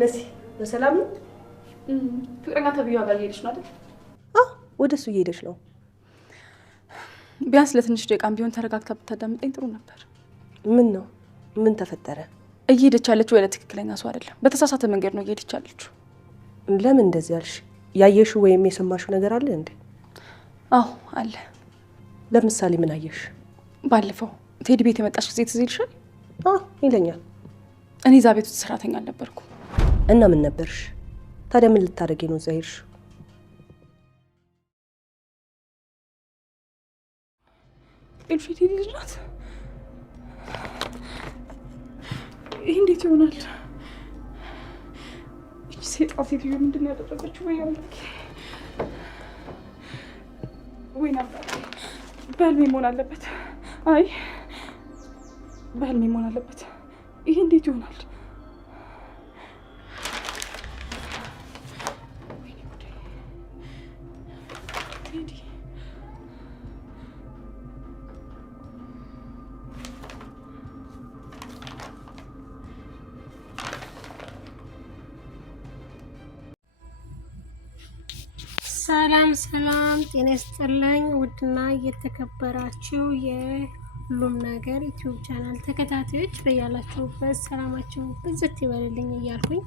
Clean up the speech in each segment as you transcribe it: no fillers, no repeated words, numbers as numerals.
መሲ በሰላም ነው? ፍቅረኛ ተብዬዋ ጋር እየሄደች ነው አይደል? ወደሱ እየሄደች ነው። ቢያንስ ለትንሽ ደቂቃም ቢሆን ተረጋግታ ብታዳምጠኝ ጥሩ ነበር። ምን ነው? ምን ተፈጠረ? እየሄደች ያለችው ወደ ትክክለኛ ሰው አይደለም፣ በተሳሳተ መንገድ ነው እየሄደች ያለችው። ለምን እንደዚህ ያልሽ? ያየሽው ወይም የሰማሽው ነገር አለ እንዴ? አዎ አለ። ለምሳሌ ምን አየሽ? ባለፈው ቴዲ ቤት የመጣች ጊዜ ትዝ ይልሻል? ይለኛል። እኔ እዛ ቤት ውስጥ ሰራተኛ አልነበርኩም። እና ምን ነበርሽ? ታዲያ ምን ልታደርጊ ነው እዛ ሄድሽ? ኤልሹ ቴዲ ልጅ ናት። ይህ እንዴት ይሆናል? ይቺ ሴጣን ሴትዮ ምንድን ነው ያደረገችው? ወይ አምላኬ፣ ወይ ነበር በህልሜ መሆን አለበት። አይ በህልሜ መሆን አለበት። ይህ እንዴት ይሆናል? ሰላም ሰላም፣ ጤና ይስጥልኝ ውድና እየተከበራችሁ የሁሉም ነገር ዩቲዩብ ቻናል ተከታታዮች በያላችሁበት ሰላማችሁ ብዝት ይበልልኝ እያልኩኝ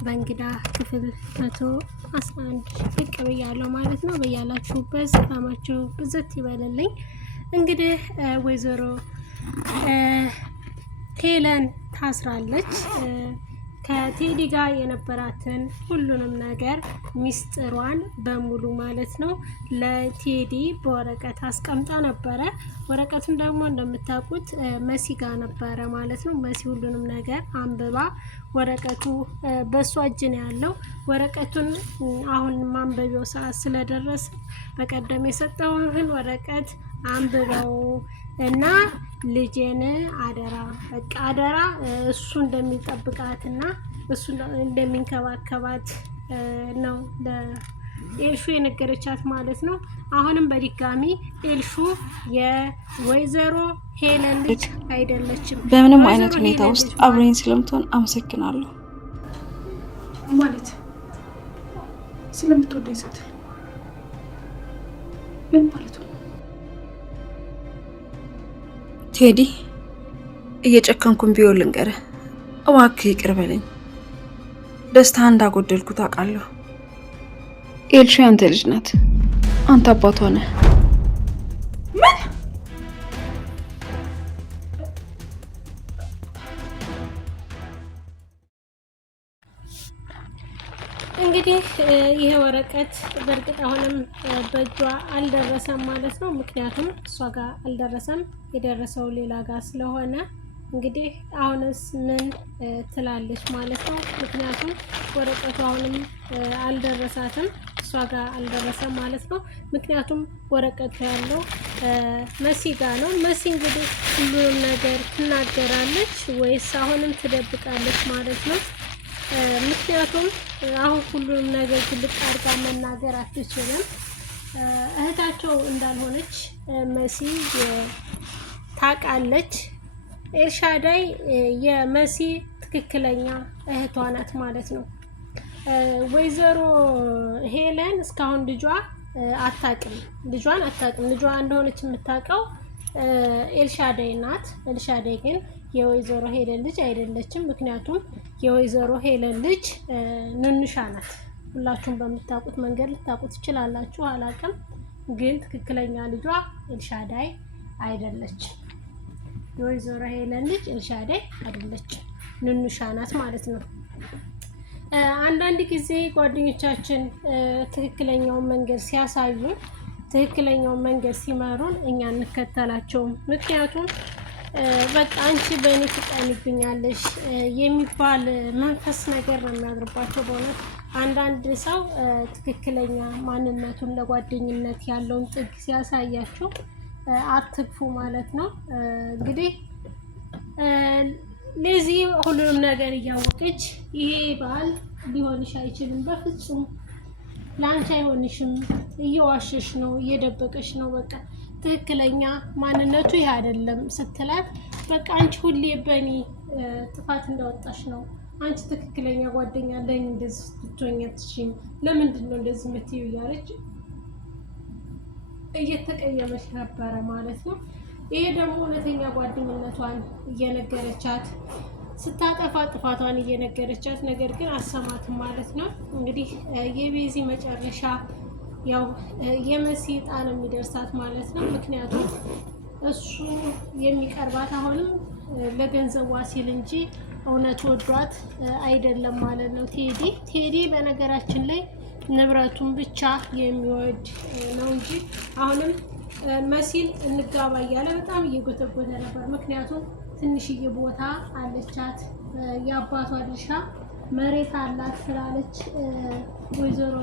በእንግዳ ክፍል 111 ብቅ ብያለሁ ማለት ነው። በያላችሁበት ሰላማችሁ ብዝት ይበልልኝ። እንግዲህ ወይዘሮ ሄለን ታስራለች። ከቴዲ ጋር የነበራትን ሁሉንም ነገር ሚስጥሯን በሙሉ ማለት ነው ለቴዲ በወረቀት አስቀምጣ ነበረ። ወረቀቱን ደግሞ እንደምታውቁት መሲ ጋር ነበረ ማለት ነው። መሲ ሁሉንም ነገር አንብባ ወረቀቱ በሷ እጅ ነው ያለው። ወረቀቱን አሁን ማንበቢያው ሰዓት ስለደረሰ በቀደም የሰጠውን ወረቀት አንብበው እና ልጄን አደራ በቃ አደራ እሱ እንደሚጠብቃትና እሱ እንደሚንከባከባት ነው ለኤልሹ የነገረቻት ማለት ነው። አሁንም በድጋሚ ኤልሹ የወይዘሮ ሄለን ልጅ አይደለችም። በምንም አይነት ሁኔታ ውስጥ አብረኝ ስለምትሆን አመሰግናለሁ። ማለት ስለምትወደኝ ስትል ምን ማለት ነው? ቴዲ እየጨከንኩን ቢሆን ልንገርህ፣ እባክህ ይቅር በለኝ። ደስታ እንዳጎደልኩት አውቃለሁ። ኤልሹ ያንተ ልጅ ናት፣ አንተ አባቷ ነህ። ምን? እንግዲህ ይሄ ወረቀት በእርግጥ አሁንም በእጇ አልደረሰም ማለት ነው። ምክንያቱም እሷ ጋር አልደረሰም፣ የደረሰው ሌላ ጋር ስለሆነ እንግዲህ አሁንስ ምን ትላለች ማለት ነው። ምክንያቱም ወረቀቱ አሁንም አልደረሳትም፣ እሷ ጋር አልደረሰም ማለት ነው። ምክንያቱም ወረቀቱ ያለው መሲ ጋር ነው። መሲ እንግዲህ ሁሉንም ነገር ትናገራለች ወይስ አሁንም ትደብቃለች ማለት ነው። ምክንያቱም አሁን ሁሉንም ነገር ግልጽ አድርጋ መናገር አትችልም። እህታቸው እንዳልሆነች መሲ ታውቃለች። ኤልሻዳይ የመሲ ትክክለኛ እህቷ ናት ማለት ነው። ወይዘሮ ሄለን እስካሁን ልጇን አታውቅም። ልጇ እንደሆነች የምታውቀው ኤልሻዳይ ናት። ኤልሻዳይ ግን የወይዘሮ ሄለን ልጅ አይደለችም። ምክንያቱም የወይዘሮ ሄለን ልጅ ንንሻ ናት። ሁላችሁም በምታውቁት መንገድ ልታውቁት ትችላላችሁ፣ አላውቅም። ግን ትክክለኛ ልጇ ኤልሻዳይ አይደለችም። የወይዘሮ ሄለን ልጅ ኤልሻዳይ አይደለችም፣ ንንሻ ናት ማለት ነው። አንዳንድ ጊዜ ጓደኞቻችን ትክክለኛውን መንገድ ሲያሳዩን፣ ትክክለኛውን መንገድ ሲመሩን እኛ እንከተላቸውም። ምክንያቱም በቃ አንቺ በእኔ ትቀንብኛለሽ የሚባል መንፈስ ነገር ነው የሚያድርባቸው። በእውነት አንዳንድ ሰው ትክክለኛ ማንነቱን ለጓደኝነት ያለውን ጥግ ሲያሳያችሁ አትግፉ ማለት ነው። እንግዲህ ለዚህ ሁሉንም ነገር እያወቀች ይሄ ባል ሊሆንሽ አይችልም፣ በፍጹም ለአንቺ አይሆንሽም፣ እየዋሸሽ ነው፣ እየደበቀሽ ነው፣ በቃ ትክክለኛ ማንነቱ ይሄ አይደለም ስትላት፣ በቃ አንቺ ሁሌ በእኔ ጥፋት እንዳወጣሽ ነው፣ አንቺ ትክክለኛ ጓደኛ ለኝ እንደዚህ ብትሆኝ አትችይም፣ ለምንድን ነው እንደዚህ የምትይው እያለች እየተቀየመች ነበረ ማለት ነው። ይሄ ደግሞ እውነተኛ ጓደኝነቷን እየነገረቻት ስታጠፋ ጥፋቷን እየነገረቻት፣ ነገር ግን አሰማትም ማለት ነው። እንግዲህ የቤዚ መጨረሻ ያው የመሲ ዕጣ ነው የሚደርሳት ማለት ነው። ምክንያቱም እሱ የሚቀርባት አሁንም ለገንዘቧ ሲል እንጂ እውነት ወዷት አይደለም ማለት ነው። ቴዲ በነገራችን ላይ ንብረቱን ብቻ የሚወድ ነው እንጂ አሁንም መሲል እንጋባ እያለ በጣም እየጎተጎተ ነበር። ምክንያቱም ትንሽዬ ቦታ አለቻት፣ የአባቷ ድርሻ መሬት አላት ስላለች ወይዘሮ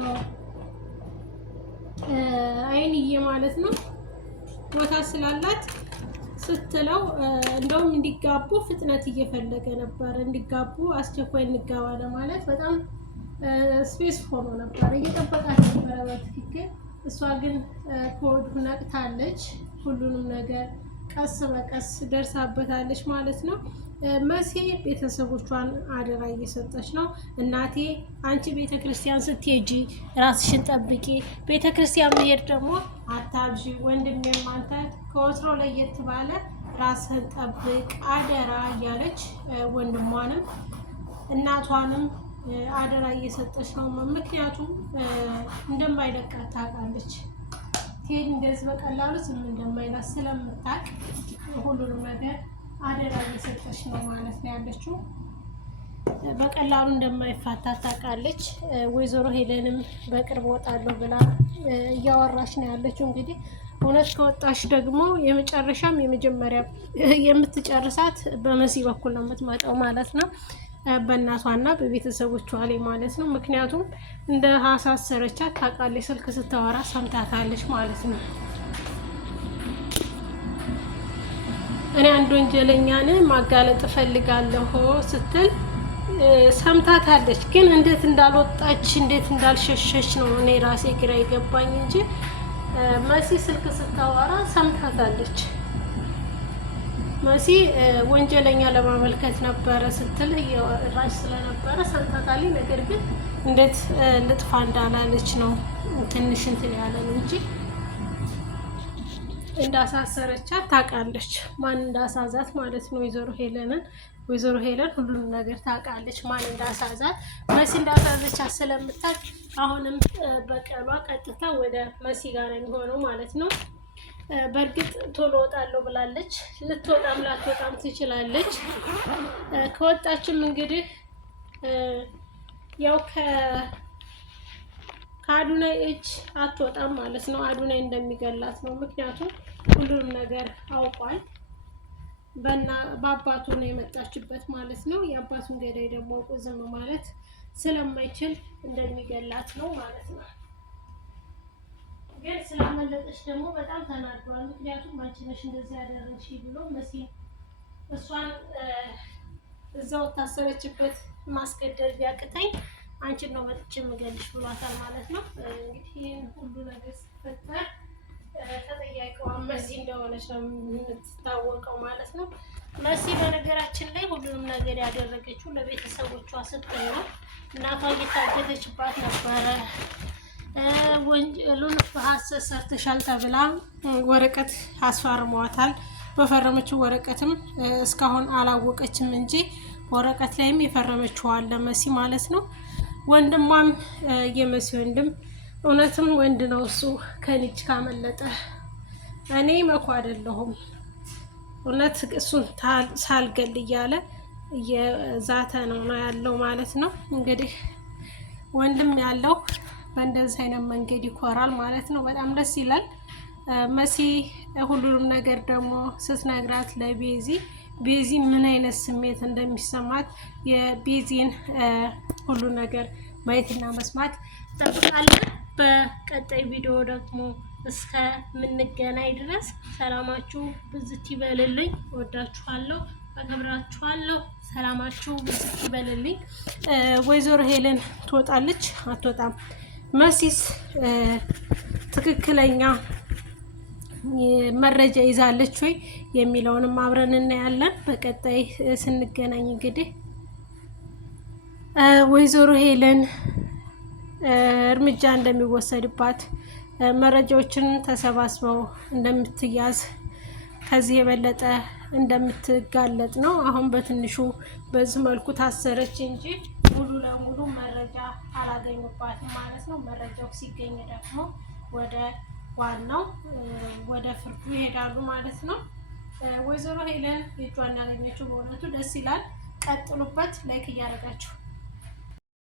አይንዬ ማለት ነው ቦታ ስላላት ስትለው እንደውም እንዲጋቡ ፍጥነት እየፈለገ ነበር። እንዲጋቡ አስቸኳይ እንጋባ ለማለት በጣም ስፔስ ሆኖ ነበር፣ እየጠበቃት ነበረ በትክክል። እሷ ግን ከወዲሁ ነቅታለች። ሁሉንም ነገር ቀስ በቀስ ደርሳበታለች ማለት ነው። መሲ ቤተሰቦቿን አደራ እየሰጠች ነው። እናቴ አንቺ ቤተክርስቲያን ስትሄጂ ራስሽን ጠብቂ፣ ቤተክርስቲያን መሄድ ደግሞ አታብዢ፣ ወንድሜም አንተ ከወትሮ ለየት ባለ ራስህን ጠብቅ አደራ እያለች ወንድሟንም እናቷንም አደራ እየሰጠች ነው። ምክንያቱም እንደማይለቃት ታውቃለች። ቴዲ እንደዚህ በቀላሉ ዝም እንደማይላት ስለምታውቅ ሁሉንም ነገር አደራ እየሰጠች ነው ማለት ነው ያለችው። በቀላሉ እንደማይፋታት ታውቃለች። ወይዘሮ ሄለንም በቅርብ ወጣለሁ ብላ እያወራች ነው ያለችው። እንግዲህ እውነት ከወጣች ደግሞ የመጨረሻም የመጀመሪያ የምትጨርሳት በመሲ በኩል ነው የምትመጣው ማለት ነው፣ በእናቷና በቤተሰቦቿ ላይ ማለት ነው። ምክንያቱም እንደ አሳሰረቻት ታውቃለች። ስልክ ስታወራ ሰምታታለች ማለት ነው። እኔ አንድ ወንጀለኛን ማጋለጥ እፈልጋለሁ ስትል ሰምታታለች። ግን እንዴት እንዳልወጣች እንዴት እንዳልሸሸች ነው እኔ ራሴ ግራ ይገባኝ እንጂ መሲ ስልክ ስታወራ ሰምታታለች። መሲ ወንጀለኛ ለማመልከት ነበረ ስትል እየራሽ ስለነበረ ሰምታታለች። ነገር ግን እንዴት ልጥፋ እንዳላለች ነው ትንሽ እንትን ያለን እንጂ እንዳሳሰረቻት ታውቃለች። ማን እንዳሳዛት ማለት ነው ወይዘሮ ሄለን ሁሉንም ነገር ታውቃለች፣ ማን እንዳሳዛት። መሲ እንዳሳዘቻት ስለምታውቅ አሁንም በቀሏ ቀጥታ ወደ መሲ ጋር የሚሆነው ማለት ነው። በእርግጥ ቶሎ ወጣለሁ ብላለች። ልትወጣም ላትወጣም ትችላለች። ከወጣችም እንግዲህ ያው ከአዱናይ እጅ አትወጣም ማለት ነው። አዱናይ እንደሚገላት ነው። ምክንያቱም ሁሉንም ነገር አውቋል። በአባቱ ነው የመጣችበት ማለት ነው። የአባቱን ገዳይ ደግሞ አውቆ ዝም ማለት ስለማይችል እንደሚገላት ነው ማለት ነው። ግን ስላመለጠች ደግሞ በጣም ተናዷል። ምክንያቱም አንቺ ነሽ እንደዚህ ያደረግሽ ብሎ መሲ እሷን እዛው ታሰረችበት ማስገደል ቢያቅተኝ አንቺን ነው መጥቼ የምገልሽ ብሏታል ማለት ነው። እንግዲህ ይህን ሁሉ ነገር ሲፈጠር ተጠያቂዋ መሲ እንደሆነች ነው የምትታወቀው ማለት ነው። መሲ በነገራችን ላይ ሁሉንም ነገር ያደረገችው ለቤተሰቦቿ ስትል ነው። እናቷ እየታገተችባት ነበረ። ወንጀሉን በሐሰት ሰርተሻል ተብላ ወረቀት አስፈርመዋታል። በፈረመችው ወረቀትም እስካሁን አላወቀችም እንጂ ወረቀት ላይም የፈረመችው አለ መሲ ማለት ነው። ወንድሟም የመሲ ወንድም እውነትም ወንድ ነው እሱ ከልጅ ካመለጠ እኔ መኩ አይደለሁም እውነት እሱን ሳልገል እያለ የዛተ ነው ያለው ማለት ነው። እንግዲህ ወንድም ያለው በእንደዚህ አይነት መንገድ ይኮራል ማለት ነው። በጣም ደስ ይላል። መሲ ሁሉንም ነገር ደግሞ ስትነግራት ቤዚ ምን አይነት ስሜት እንደሚሰማት የቤዚን ሁሉ ነገር ማየትና መስማት እንጠብቃለን። በቀጣይ ቪዲዮ ደግሞ እስከምንገናኝ ድረስ ሰላማችሁ ብዝት ይበልልኝ። ወዳችኋለሁ። አከብራችኋለሁ። ሰላማችሁ ይበልልኝ። ወይዘሮ ሄለን ትወጣለች አትወጣም? መሲስ ትክክለኛ መረጃ ይዛለች ወይ የሚለውንም አብረን እናያለን በቀጣይ ስንገናኝ። እንግዲህ ወይዘሮ ሄለን እርምጃ እንደሚወሰድባት መረጃዎችን ተሰባስበው እንደምትያዝ ከዚህ የበለጠ እንደምትጋለጥ ነው። አሁን በትንሹ በዚህ መልኩ ታሰረች እንጂ ሙሉ ለሙሉ መረጃ አላገኙባትም ማለት ነው። መረጃው ሲገኝ ደግሞ ወደ ዋናው ወደ ፍርዱ ይሄዳሉ ማለት ነው። ወይዘሮ ሄለን የእጇን ያገኘችው በእውነቱ ደስ ይላል። ቀጥሉበት። ላይክ እያደረጋችሁ